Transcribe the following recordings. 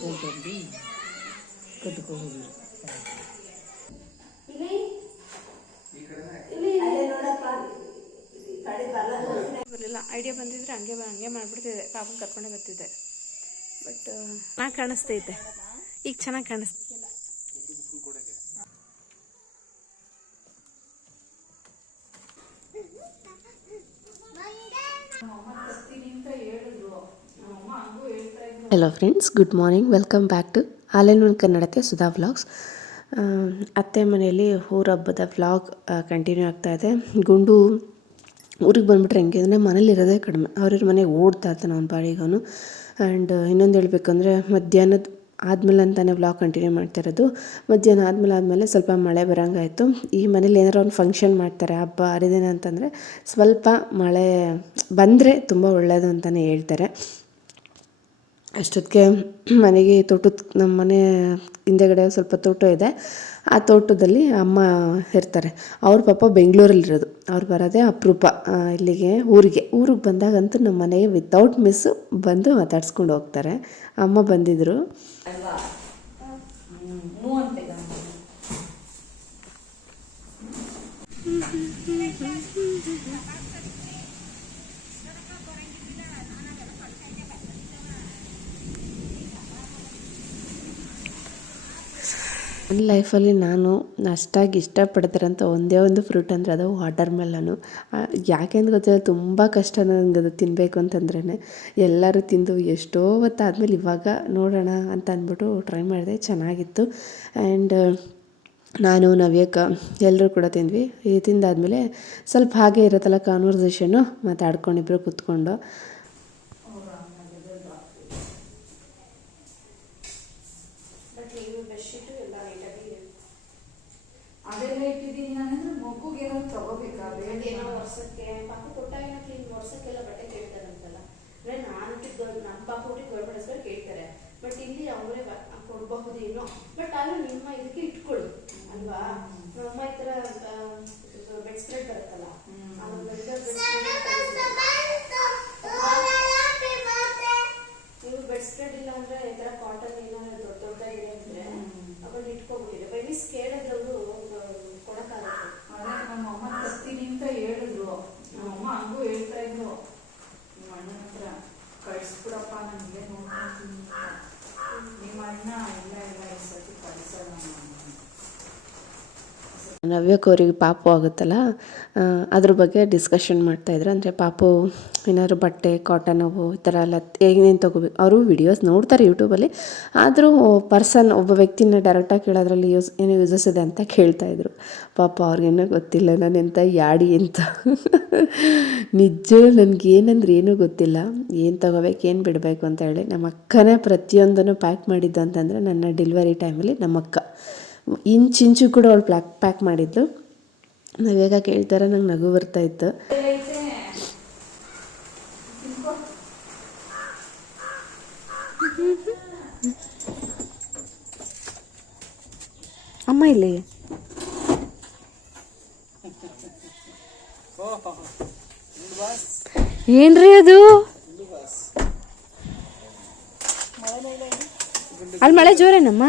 ತಂದು ಕಟ್ಕೊಂಡು ಬರಲಿಲ್ಲ ಐಡಿಯಾ ಬಂದಿದ್ರೆ ಹಂಗೆ ಬ- ಹಂಗೆ ಮಾಡ್ಬಿಡ್ತಿದ್ದೆ ಪಾಪ ಕರ್ಕೊಂಡೇ ಬರ್ತಿದ್ದೆ ಬಟ್ ಚೆನ್ನಾಗಿ ಕಾಣಿಸ್ತೈತೆ. ಈಗ ಚೆನ್ನಾಗಿ ಕಾಣಿಸ್ತಿಲ್ಲ hello friends good morning welcome back to ಹಾಲೆನೂನ್ Kannadathi Sudha vlogs ಅತ್ತೆ ಮನೆಯಲ್ಲಿ ಊರ ಹಬ್ಬದ ವ್ಲಾಗ್ ಕಂಟಿನ್ಯೂ ಆಗ್ತಾ ಇದೆ. ಗುಂಡು ಊರಿಗೆ ಬಂದುಬಿಟ್ರೆ ಹೆಂಗೆ ಅಂದರೆ ಮನೇಲಿ ಇರೋದೇ ಕಡಿಮೆ. ಅವ್ರವ್ರ ಮನೆಗೆ ಓಡ್ತಾ ಇರ್ತಾನೆ ಅವ್ನ ಬಾಡಿಗವನು ಆ್ಯಂಡ್ ಇನ್ನೊಂದು ಹೇಳ್ಬೇಕಂದ್ರೆ ಮಧ್ಯಾಹ್ನದ ಆದಮೇಲೆ ಅಂತಲೇ ವ್ಲಾಗ್ ಕಂಟಿನ್ಯೂ ಮಾಡ್ತಾ ಇರೋದು. ಮಧ್ಯಾಹ್ನ ಆದಮೇಲೆ ಆದಮೇಲೆ ಸ್ವಲ್ಪ ಮಳೆ ಬರೋಂಗಾಯಿತು. ಈ ಮನೇಲಿ ಏನಾರು ಒಂದು ಫಂಕ್ಷನ್ ಮಾಡ್ತಾರೆ, ಹಬ್ಬ, ಹರಿದಿನ ಅಂತಂದರೆ ಸ್ವಲ್ಪ ಮಳೆ ಬಂದರೆ ತುಂಬ ಒಳ್ಳೆಯದು ಅಂತಲೇ ಹೇಳ್ತಾರೆ. ಅಷ್ಟೊತ್ತಿಗೆ ಮನೆಗೆ ತೋಟದ, ನಮ್ಮ ಮನೆ ಹಿಂದೆಗಡೆ ಸ್ವಲ್ಪ ತೋಟ ಇದೆ. ಆ ತೋಟದಲ್ಲಿ ಅಮ್ಮ ಇರ್ತಾರೆ. ಅವ್ರ ಪಾಪ ಬೆಂಗಳೂರಲ್ಲಿರೋದು. ಅವ್ರು ಬರೋದೇ ಅಪರೂಪ. ಇಲ್ಲಿಗೆ, ಊರಿಗೆ. ಊರಿಗೆ ಬಂದಾಗಂತೂ ನಮ್ಮ ಮನೆಗೆ ವಿತೌಟ್ ಮಿಸ್ಸು ಬಂದು ಮಾತಾಡ್ಸ್ಕೊಂಡು ಹೋಗ್ತಾರೆ. ಅಮ್ಮ ಬಂದಿದ್ದರು ನನ್ನ ಲೈಫಲ್ಲಿ ನಾನು ಅಷ್ಟಾಗಿ ಇಷ್ಟಪಡ್ತಿರೋಂಥ ಒಂದೇ ಒಂದು ಫ್ರೂಟ್ ಅಂದರೆ ಅದು ವಾಟರ್ ಮೆಲನು ಯಾಕೆ ಅಂತ ಗೊತ್ತಿಲ್ಲ, ತುಂಬ ಕಷ್ಟ ನನಗೆ ಅದು ತಿನ್ನಬೇಕು ಅಂತಂದ್ರೇ ಎಲ್ಲರೂ ತಿಂದು ಎಷ್ಟೋ ಹೊತ್ತಾದ್ಮೇಲೆ ಇವಾಗ ನೋಡೋಣ ಅಂತ ಅಂದ್ಬಿಟ್ಟು ಟ್ರೈ ಮಾಡಿದೆ, ಚೆನ್ನಾಗಿತ್ತು. ಆ್ಯಂಡ್ ನಾನು ನವ್ಯಕ್ಕ ಎಲ್ಲರೂ ಕೂಡ ತಿಂದ್ವಿ. ಈ ತಿಂದಾದ್ಮೇಲೆ ಸ್ವಲ್ಪ ಹಾಗೆ ಇರುತ್ತಲ್ಲ ಕಾನ್ವರ್ಸೇಷನ್ನು ಮಾತಾಡ್ಕೊಂಡಿಬ್ರು ಕೂತ್ಕೊಂಡು. ಅದೆಲ್ಲ ಇಟ್ಟಿದ್ದೀನಿ ನಾನಂದ್ರೆ ಮಗುಗೆ ಏನಾದ್ರು ತಗೋಬೇಕಾ? ಬೇಡ ಏನೋ ವರ್ಷಕ್ಕೆ ಪಾಪ ಕೊಟ್ಟಾಗ ಕ್ಲೀನ್ ವರ್ಷಕ್ಕೆಲ್ಲ ಬಟ್ಟೆ ಕೇಳ್ತಾರಂತಲ್ಲ. ಅಂದ್ರೆ ನಾನು ನಮ್ಮ ಪಾಪ ಹುಟ್ಟಿದ ಗೌರ್ಮೆಂಟ್ ಕೇಳ್ತಾರೆ. ಬಟ್ ಇಲ್ಲಿ ಅವರೇ ಕೊಡಬಹುದೇನೋ. ಬಟ್ ಆದ್ರೂ ನಿಮ್ಮ ಇದಕ್ಕೆ ಇಟ್ಕೊಳ್ಳಿ ಅಲ್ವಾ? ನಮ್ಮ ಈ ತರ ಬೆಡ್ ಸ್ಪ್ರೆಡ್ ಬರುತ್ತಲ್ಲ ಅದು ಬೆಡ್ ನೀವು ಬೆಡ್ ಸ್ಪ್ರೆಡ್ ಇಲ್ಲ ಅಂದ್ರೆ ಈ ತರ ಕಾಟನ್ ಏನಾದ್ರು ದೊಡ್ಡ ದೊಡ್ಡದಾಗಿದೆ ಅಂದ್ರೆ ಅವನ್ನ ಇಟ್ಕೊಬಿಟ್ಟಿದೆ ಬೈ ಮಿಸ್ ಕೇಳಿದ್ರೆ ಅವರು ಕೊಡಕ್ಕಾಗತ್ತೆ ಅದೇ ನಮ್ಮ ಅಮ್ಮ ತರ್ತೀನಿ ಅಂತ ಹೇಳಿದ್ರು ನಮ್ಮ ಅಮ್ಮ ಹಂಗೂ ಹೇಳ್ತಾ ಇದ್ರು ನಿಮ್ಮ ಅಣ್ಣನ ಹತ್ರ ಕಳಿಸ್ಬಿಡಪ್ಪ ನನಗೆ ನೋಡ್ಕೊಂತೀನಿ ಅಂತ. ನಿಮ್ಮ ಅಣ್ಣ ಇಲ್ಲ ಇಲ್ಲ ಈ ಸತಿ ಕಳಿಸಲ್ಲ ನಾನು ನವ್ಯಕ್ಕೆ ಅವರಿಗೆ ಪಾಪು ಆಗುತ್ತಲ್ಲ ಅದ್ರ ಬಗ್ಗೆ ಡಿಸ್ಕಷನ್ ಮಾಡ್ತಾಯಿದ್ರು ಅಂದರೆ ಪಾಪು ಏನಾದ್ರು ಬಟ್ಟೆ ಕಾಟನ್ ಅವು ಈ ಥರ ಎಲ್ಲ ಏನೇನು ತೊಗೋಬೇಕು, ಅವರು ವಿಡಿಯೋಸ್ ನೋಡ್ತಾರೆ ಯೂಟ್ಯೂಬಲ್ಲಿ ಆದರೂ ಪರ್ಸನ್ ಒಬ್ಬ ವ್ಯಕ್ತಿನ ಡೈರೆಕ್ಟಾಗಿ ಕೇಳೋದ್ರಲ್ಲಿ ಯೂಸ್ ಏನು ಯೂಸಸ್ ಇದೆ ಅಂತ ಕೇಳ್ತಾಯಿದ್ರು ಪಾಪ ಅವ್ರಿಗೇನೋ ಗೊತ್ತಿಲ್ಲ, ನಾನು ಎಂತ ಯಾಡಿ ಅಂತ ನಿಜ ನನಗೇನಂದ್ರೆ ಏನೂ ಗೊತ್ತಿಲ್ಲ. ಏನು ತೊಗೋಬೇಕು, ಏನು ಬಿಡಬೇಕು ಅಂತ ಹೇಳಿ ನಮ್ಮ ಅಕ್ಕನೇ ಪ್ರತಿಯೊಂದನ್ನು ಪ್ಯಾಕ್ ಮಾಡಿದ್ದು ಅಂತಂದರೆ ನನ್ನ ಡೆಲಿವರಿ ಟೈಮಲ್ಲಿ ನಮ್ಮ ಅಕ್ಕ. ಇಂಚು ಇಂಚು ಕೂಡ ಅವಳು ಪ್ಯಾಕ್ ಪ್ಯಾಕ್ ಮಾಡಿದ್ಲು. ನಾವೇಗ ಕೇಳ್ತಾರೆ ನಂಗೆ ನಗು ಬರ್ತಾ ಇತ್ತು. ಅಮ್ಮ ಇಲ್ಲಿ. ಏನ್ರಿ ಅದು? ಅಲ್ಲಿ ಮಳೆ ಜೋರೇನಮ್ಮ?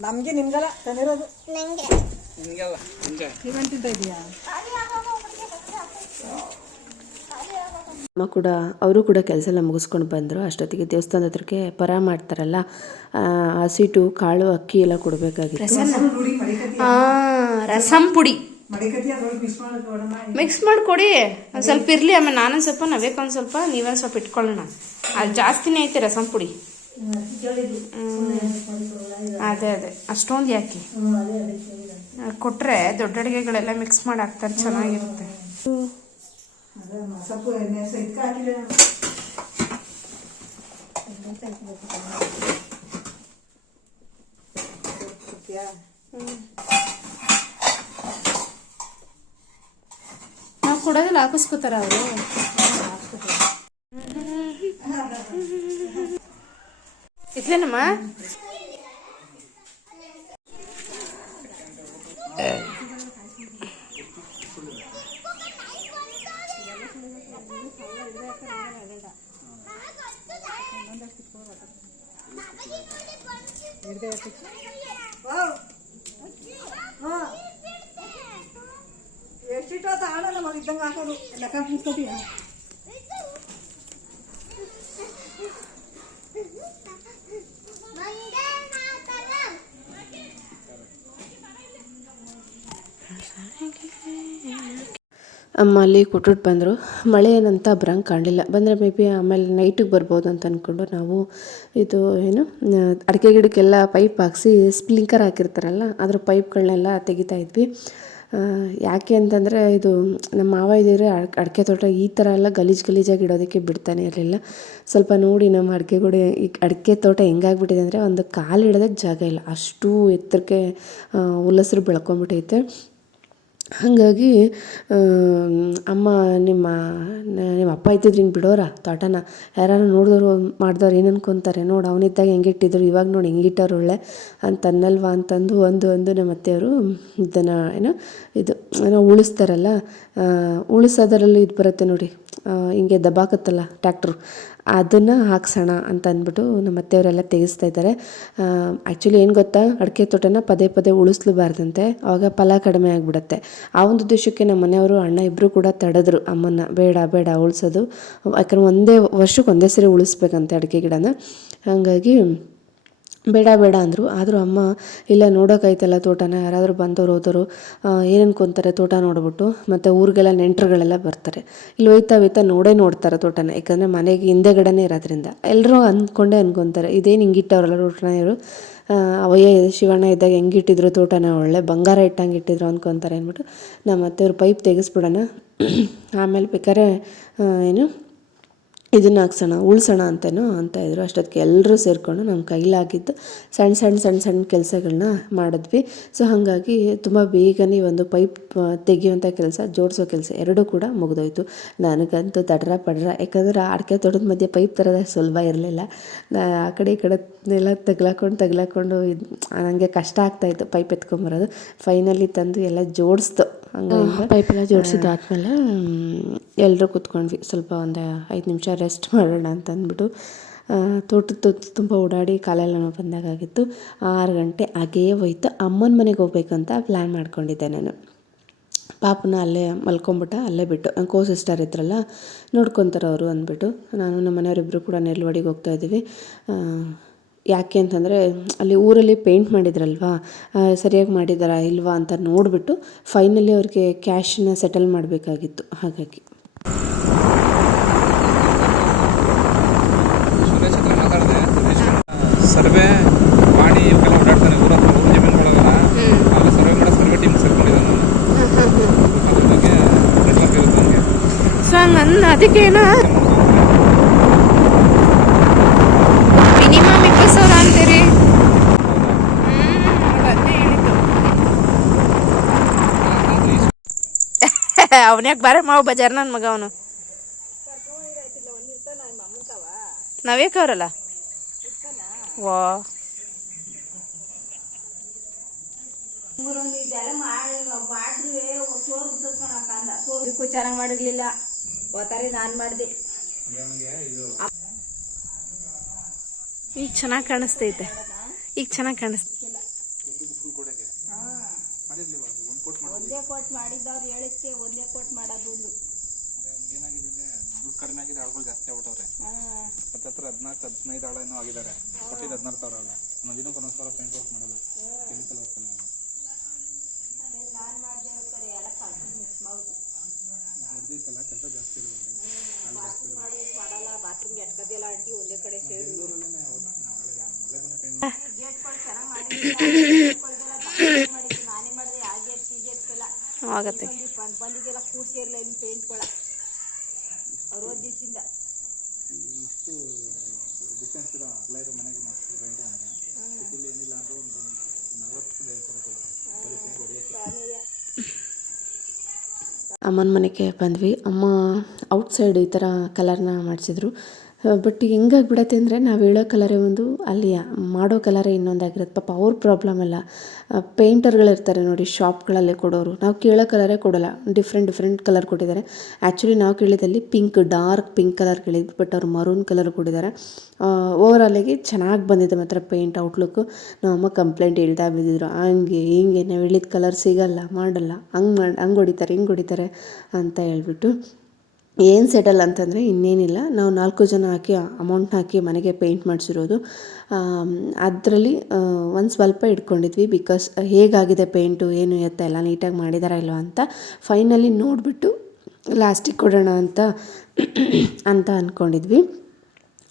ನಮ್ಗೆ ನಿಮ್ಗಲ್ಲ ತಂದಿರೋದು ಅಮ್ಮ ಕೂಡ ಅವರು ಕೂಡ ಕೆಲಸ ಎಲ್ಲ ಮುಗಿಸ್ಕೊಂಡು ಬಂದರು. ಅಷ್ಟೊತ್ತಿಗೆ ದೇವಸ್ಥಾನದ ಹತ್ರಕ್ಕೆ ಪರ ಮಾಡ್ತಾರಲ್ಲ ಹಸಿಟ್ಟು ಕಾಳು ಅಕ್ಕಿ ಎಲ್ಲ ಕೊಡಬೇಕಾಗಿತ್ತು. ಆ, ರಸಂ ಪುಡಿ. ಮಿಕ್ಸ್ ಮಾಡಿಕೊಡಿ. ಒಂದು ಸ್ವಲ್ಪ ಇರಲಿ ಆಮೇಲೆ ನಾನೊಂದು ಸ್ವಲ್ಪ ನವೇಕ್ ಒಂದು ಸ್ವಲ್ಪ ನೀವೊಂದು ಸ್ವಲ್ಪ ಇಟ್ಕೊಳ್ಳೋಣ. ಅದು ಜಾಸ್ತಿನೇ ಐತೆ ರಸಂ ಪುಡಿ. ಅದೇ ಅದೇ ಅಷ್ಟೊಂದು ಯಾಕೆ? ಕೊಟ್ಟರೆ ಕೊಟ್ರೆ ದೊಡ್ಡ ಅಡುಗೆಗಳೆಲ್ಲ ಮಿಕ್ಸ್ ಮಾಡಿ ಹಾಕ್ತಾರೆ ಚೆನ್ನಾಗಿರುತ್ತೆ ಕೊಡೋದಿಲ್ಲ ಹಾಕಿಸ್ಕೋತಾರ ಅವರು. ಇದ್ಲೇನಮ್ಮ ಎಷ್ಟಿಟ್ಟು ತಗೊಂಡು ನಮಗೆ ಇದ್ದಂಗೆ ಹಾಕೋದು ಲೆಕ್ಕ ಕೂತ್ಕೋತೀಯ ಅಮ್ಮ ಅಲ್ಲಿ ಕೊಟ್ಬಿಟ್ಟು ಬಂದರು. ಮಳೆ ಏನಂತ ಬರಂಗೆ ಕಾಣಲಿಲ್ಲ. ಬಂದರೆ ಮೇ ಬಿ ಆಮೇಲೆ ನೈಟಿಗೆ ಬರ್ಬೋದು ಅಂತ ಅಂದ್ಕೊಂಡು ನಾವು ಇದು ಏನು ಅಡಿಕೆ ಗಿಡಕ್ಕೆಲ್ಲ ಪೈಪ್ ಹಾಕ್ಸಿ ಸ್ಪ್ಲಿಂಕರ್ ಹಾಕಿರ್ತಾರಲ್ಲ, ಅದ್ರ ಪೈಪ್ಗಳನ್ನೆಲ್ಲ ತೆಗಿತಾ ಇದ್ವಿ. ಯಾಕೆ ಅಂತಂದರೆ ಇದು ನಮ್ಮ ಮಾವ ಇದ್ದಿದ್ರೆ ಅಡಿಕೆ ತೋಟ ಈ ಥರ ಎಲ್ಲ ಗಲೀಜು ಗಲೀಜಾಗಿ ಇಡೋದಕ್ಕೆ ಬಿಡ್ತಾನೆ ಇರಲಿಲ್ಲ. ಸ್ವಲ್ಪ ನೋಡಿ ನಮ್ಮ ಅಡಿಕೆ ಗೋಡೆ, ಈ ಅಡಿಕೆ ತೋಟ ಹೆಂಗಾಗ್ಬಿಟ್ಟಿದೆ ಅಂದರೆ ಒಂದು ಕಾಲು ಇಡೋದಕ್ಕೆ ಜಾಗ ಇಲ್ಲ. ಅಷ್ಟು ಎತ್ತರಕ್ಕೆ ಹುಲ್ಲಸ್ರು ಬೆಳ್ಕೊಂಬಿಟ್ಟೈತೆ ಹಾಗಾಗಿ ಅಮ್ಮ ನಿಮ್ಮ ನಿಮ್ಮ ಅಪ್ಪ ಇದ್ದಿದ್ರೆ ಹಿಂಗೆ ಬಿಡೋರ ತೋಟನ. ಯಾರು ನೋಡಿದವ್ರು ಮಾಡಿದವ್ರು ಏನು ಅನ್ಕೊತಾರೆ? ನೋಡು, ಅವನಿದ್ದಾಗ ಹೆಂಗಿಟ್ಟಿದ್ರು ಇವಾಗ ನೋಡಿ ಹೆಂಗಿಟ್ಟವ್ರು ಒಳ್ಳೆ ಅಂತನ್ನಲ್ವಾ ಅಂತಂದು ಒಂದು ಒಂದು ನಮ್ಮ ಅತ್ತೆಯವರು ಇದನ್ನು, ಏನು, ಇದು, ಏನೋ ಉಳಿಸ್ತಾರಲ್ಲ ಉಳಿಸೋದರಲ್ಲಿ ಇದು ಬರುತ್ತೆ ನೋಡಿ. ಹಿಂಗೆ ದಬಾಕತ್ತಲ್ಲ ಟ್ಯಾಕ್ಟ್ರು ಅದನ್ನು ಹಾಕ್ಸೋಣ ಅಂತ ಅಂದ್ಬಿಟ್ಟು ನಮ್ಮ ಅತ್ತೆಯವರೆಲ್ಲ ತೆಗೆಸ್ತಾ ಇದ್ದಾರೆ. ಆ್ಯಕ್ಚುಲಿ ಏನು ಗೊತ್ತಾ? ಅಡಿಕೆ ತೋಟನ ಪದೇ ಪದೇ ಉಳಿಸ್ಲಬಾರ್ದಂತೆ. ಆವಾಗ ಫಲ ಕಡಿಮೆ ಆಗಿಬಿಡತ್ತೆ. ಆ ಒಂದು ಉದ್ದೇಶಕ್ಕೆ ನಮ್ಮ ಮನೆಯವರು ಅಣ್ಣ ಇಬ್ಬರು ಕೂಡ ತಡೆದ್ರು ಅಮ್ಮನ್ನ. ಬೇಡ ಬೇಡ, ಉಳಿಸೋದು. ಯಾಕಂದ್ರೆ ಒಂದೇ ವರ್ಷಕ್ಕೆ ಒಂದೇ ಸರಿ ಉಳಿಸ್ಬೇಕಂತೆ ಅಡಿಕೆ ಗಿಡನ. ಹಾಗಾಗಿ ಬೇಡ ಬೇಡ ಅಂದರು. ಆದರೂ ಅಮ್ಮ, ಇಲ್ಲ ನೋಡೋಕ್ಕಾಯ್ತಲ್ಲ ತೋಟನ, ಯಾರಾದರೂ ಬಂದವರು ಹೋದವರು ಏನು ತೋಟ ನೋಡ್ಬಿಟ್ಟು, ಮತ್ತು ಊರಿಗೆಲ್ಲ ನೆಂಟರುಗಳೆಲ್ಲ ಬರ್ತಾರೆ. ಇಲ್ಲಿ ಹೋಯ್ತಾ ಹೋಯ್ತಾ ನೋಡೇ ನೋಡ್ತಾರೆ ತೋಟನ, ಯಾಕಂದರೆ ಮನೆಗೆ ಹಿಂದೆಗಡೆನೇ ಇರೋದ್ರಿಂದ. ಎಲ್ಲರೂ ಅಂದ್ಕೊಂಡೇ ಅಂದ್ಕೊತಾರೆ ಇದೇನು ಹಿಂಗಿಟ್ಟವ್ರಲ್ಲ ತೋಟನ ಇವರು ಅವಯ್ಯ, ಶಿವಣ್ಣ ಇದ್ದಾಗ ಹೆಂಗಿಟ್ಟಿದ್ರು ತೋಟನ, ಒಳ್ಳೆ ಬಂಗಾರ ಇಟ್ಟಂಗೆ ಇಟ್ಟಿದ್ರು ಅಂದ್ಕೊತಾರೆ ಅಂದ್ಬಿಟ್ಟು ನಮ್ಮ ಅತ್ತೆಯವ್ರು ಪೈಪ್ ತೆಗೆಸ್ಬಿಡೋಣ. ಆಮೇಲೆ ಬೇಕಾದ್ರೆ ಏನು ಇದನ್ನು ಹಾಕ್ಸೋಣ, ಉಳ್ಸೋಣ ಅಂತನೋ ಅಂತ ಇದ್ರು. ಅಷ್ಟೊತ್ತಿಗೆ ಎಲ್ಲರೂ ಸೇರಿಕೊಂಡು ನಮ್ಮ ಕೈಲಾಗಿದ್ದು ಸಣ್ಣ ಸಣ್ಣ ಸಣ್ಣ ಸಣ್ಣ ಕೆಲಸಗಳನ್ನ ಮಾಡಿದ್ವಿ. ಸೊ ಹಾಗಾಗಿ ತುಂಬ ಬೇಗನೆ ಒಂದು ಪೈಪ್ ತೆಗೆಯುವಂಥ ಕೆಲಸ, ಜೋಡಿಸೋ ಕೆಲಸ ಎರಡೂ ಕೂಡ ಮುಗಿದೋಯ್ತು. ನನಗಂತೂ ದಡ್ರ ಪಡ್ರ, ಯಾಕಂದ್ರೆ ಅಡಿಕೆ ತೋಟದ ಮಧ್ಯೆ ಪೈಪ್ ತರೋದ ಸುಲಭ ಇರಲಿಲ್ಲ. ನಾ, ಆ ಕಡೆ ಈ ಕಡೆ ಎಲ್ಲ ತಗ್ಲಾಕೊಂಡು ತಗ್ಲಾಕೊಂಡು ಇದು ನನಗೆ ಕಷ್ಟ ಆಗ್ತಾಯಿತ್ತು ಪೈಪ್ ಎತ್ಕೊಂಬರೋದು. ಫೈನಲಿ ತಂದು ಎಲ್ಲ ಜೋಡಿಸ್ತು. ಹಂಗಾಗಿ ಪೈಪೆಲ್ಲ ಜೋಡಿಸಿದ್ದಾದ್ಮೇಲೆ ಎಲ್ಲರೂ ಕೂತ್ಕೊಂಡ್ವಿ. ಸ್ವಲ್ಪ ಒಂದು ಐದು ನಿಮಿಷ ರೆಸ್ಟ್ ಮಾಡೋಣ ಅಂತ ಅಂದ್ಬಿಟ್ಟು ತೋಟದ ತುಂಬ ಓಡಾಡಿ ಕಾಲೆಲ್ಲ ನೋವು ಬಂದಾಗಿತ್ತು ಆರು ಗಂಟೆ ಹಾಗೇ ಹೋಯ್ತು. ಅಮ್ಮನ ಮನೆಗೆ ಹೋಗ್ಬೇಕಂತ ಪ್ಲ್ಯಾನ್ ಮಾಡ್ಕೊಂಡಿದ್ದೆ ನಾನು. ಪಾಪನ ಅಲ್ಲೇ ಮಲ್ಕೊಂಬಿಟ್ಟ ಅಲ್ಲೇ ಬಿಟ್ಟು. ಕೋ ಸಿಸ್ಟರ್ ಇದ್ರಲ್ಲ ನೋಡ್ಕೊತಾರೆ ಅವರು ಅಂದ್ಬಿಟ್ಟು. ನಾನು ನಮ್ಮ ಮನೆಯವರಿಬ್ಬರು ಕೂಡ ನೆಲ್ವಡಿಗೆ ಹೋಗ್ತಾ ಇದ್ದೀವಿ. ಯಾಕೆ ಅಂತಂದರೆ ಅಲ್ಲಿ ಊರಲ್ಲಿ ಪೇಂಟ್ ಮಾಡಿದ್ರಲ್ವಾ ಸರಿಯಾಗಿ ಮಾಡಿದಾರಾ ಇಲ್ವಾ ಅಂತ ನೋಡಿಬಿಟ್ಟು ಫೈನಲಿ ಅವ್ರಿಗೆ ಕ್ಯಾಶನ್ನ ಸೆಟಲ್ ಮಾಡಬೇಕಾಗಿತ್ತು ಹಾಗಾಗಿ. ಸರ್ವೆ ಮಾಡಿ ಇವೆಲ್ಲ ಓಡಾಡ್ತಾನೆ ಊರ ಹತ್ರ ಊರು ಜಮೀನುಗಳಲ್ಲ ಅಲ್ಲಿ ಸರ್ವೆ ಮಾಡೋ ಸರ್ವೆ ಟೀಮ್ ಸೇರ್ಕೊಂಡಿದ್ದಾನೆ ನಾನು ಅದ್ರ ಬಗ್ಗೆ ನೆಟ್ವರ್ಕ್ ಇರುತ್ತೆ ನನಗೆ ಸೊ ಅದಕ್ಕೇನ ಅವನ್ಯಾಕೆ ಬಾರ ಮಾವು ಬಜಾರ್ ನನ್ನ ಮಗ ಅವನು. ನಾವೇಕವ್ರಲ್ಲ ವಾ. ಇದಕ್ಕೂ ಚೆನ್ನಾಗಿ ಮಾಡಿರ್ಲಿಲ್ಲ ಓತಾರೆ ನಾನು ಮಾಡಿದೆ ಈಗ ಚೆನ್ನಾಗಿ ಕಾಣಿಸ್ತೈತೆ. ಈಗ ಚೆನ್ನಾಗಿ ಕಾಣಿಸ್ತ ಒಂದೇ ಕೋಟ್ ಮಾಡಿದ್ದವ್ರು ಹೇಳಕ್ಕೆ ಒಂದೇ ಕೋಟ್ ಮಾಡೋದು ಒಂದು ದುಡ್ಡು ಕಡಿಮೆ ಆಗಿದೆ ಆಳುಗಳು ಜಾಸ್ತಿ ಆಗ್ಬಿಟ್ಟವ್ರೆ. ಹತ್ತತ್ರ ಹದಿನಾಲ್ಕು ಹದಿನೈದು ಆಳ ಏನೋ ಆಗಿದ್ದಾರೆ. ಕೊಟ್ಟಿದ್ದು ಹದಿನಾರು ಸಾವಿರ ಅಲ್ಲ. ಒಂದೊಂದು ದಿನಕ್ಕೆ ಒಂದೊಂದು ಸಾವಿರ ಪೇಂಟ್ ವರ್ಕ್ ಮಾಡೋದು. ಕೆಮಿಕಲ್ ವರ್ಕ್ ಮಾಡೋದು. ನಡೆದಿತ್ತಲ್ಲ ಕೆಲಸ ಜಾಸ್ತಿ ಮಾಡಲ್ಲ ಬಾತ್ರೂಮ್ಗೆ ಎಟ್ಕದೆಲ್ಲ ಅಂಟಿ ಒಂದೇ ಕಡೆ ಸೇರಿ. ಸೇರು ನಾನೇ ಮಾಡಿದೆ ಆ ಗೇಟ್ ಆಗತ್ತೆ. ಬಂದ್ ಬಂದಿಗೆಲ್ಲ ಕೂರ್ಸಿರ್ಲ ಇನ್ನು ಪೇಂಟ್ಗಳ ಅರವತ್ತು ದಿವಸದಿಂದ. ಇಷ್ಟು ಡಿಸ್ಟೆನ್ಸ್ ಇರೋ ಅಲ್ಲ ಇರೋ ಮನೆಗೆ ಮಾಡ್ತೀವಿ ಪೇಂಟ್ ಮಾಡಿದ್ರೆ ಸಿಟಿಲಿ ಏನಿಲ್ಲ ಅಂದ್ರೆ ಒಂದು ನಲ್ವತ್ತರಿಂದ ಐದು ಸಾವಿರ ಕೊಡ್ತಾರೆ ಪೇಂಟ್ ಹೊಡೆಯೋಕ್ಕೆ. ಅಮ್ಮನ ಮನೆಗೆ ಬಂದ್ವಿ. ಅಮ್ಮ ಔಟ್ಸೈಡ್ ಈ ಥರ ಕಲರ್ನ ಮಾಡಿಸಿದ್ರು. ಬಟ್ ಹೆಂಗಾಗ್ಬಿಡತ್ತೆ ಅಂದರೆ ನಾವು ಹೇಳೋ ಕಲರೇ ಒಂದು ಅಲ್ಲಿ ಮಾಡೋ ಕಲರೇ ಇನ್ನೊಂದಾಗಿರುತ್ತೆ. ಪಾಪ ಅವ್ರ ಪ್ರಾಬ್ಲಮ್ ಅಲ್ಲ. ಪೇಂಟರ್ಗಳಿರ್ತಾರೆ ನೋಡಿ ಶಾಪ್ಗಳಲ್ಲಿ ಕೊಡೋರು. ನಾವು ಕೇಳೋ ಕಲರೇ ಕೊಡೋಲ್ಲ. Different different colour actually. ಆ್ಯಕ್ಚುಲಿ ನಾವು ಕೇಳಿದಲ್ಲಿ ಪಿಂಕ್ ಡಾರ್ಕ್ ಪಿಂಕ್ ಕಲರ್ ಕೇಳಿದ್ವಿ ಬಟ್ ಅವ್ರು ಮರೂನ್ ಕಲರ್ ಕೊಟ್ಟಿದ್ದಾರೆ. ಓವರಾಲಾಗಿ ಚೆನ್ನಾಗಿ ಬಂದಿದೆ ಮಾತ್ರ ಪೇಂಟ್ ಔಟ್ಲುಕ್ಕು ನಮ್ಮಮ್ಮ ಕಂಪ್ಲೇಂಟ್ ಹೇಳ್ತಾ ಬಿದ್ದಿದ್ರು ಹಂಗೆ, ಹಿಂಗೆ, ನಾವು ಹೇಳಿದ ಕಲರ್ ಸಿಗಲ್ಲ, ಮಾಡಲ್ಲ. ಹಂಗೆ ಮಾಡಿ, ಹಂಗೆ ಹೊಡಿತಾರೆ, ಹಿಂಗೆ ಹೊಡಿತಾರೆ ಅಂತ ಹೇಳ್ಬಿಟ್ಟು. ಏನು ಸೆಟಲ್ ಅಂತಂದರೆ ಇನ್ನೇನಿಲ್ಲ. ನಾವು ನಾಲ್ಕು ಜನ ಹಾಕಿ ಅಮೌಂಟ್ನ ಹಾಕಿ ಮನೆಗೆ ಪೇಂಟ್ ಮಾಡಿಸಿರೋದು. ಅದರಲ್ಲಿ ಒಂದು ಸ್ವಲ್ಪ ಇಟ್ಕೊಂಡಿದ್ವಿ ಬಿಕಾಸ್ ಹೇಗಾಗಿದೆ ಪೇಂಟು ಏನು ಎತ್ತ ಎಲ್ಲ ನೀಟಾಗಿ ಮಾಡಿದಾರಾ ಇಲ್ವಾ ಅಂತ ಫೈನಲಿ ನೋಡಿಬಿಟ್ಟು ಲಾಸ್ಟಿಗೆ ಕೊಡೋಣ ಅಂತ ಅಂತ ಅಂದ್ಕೊಂಡಿದ್ವಿ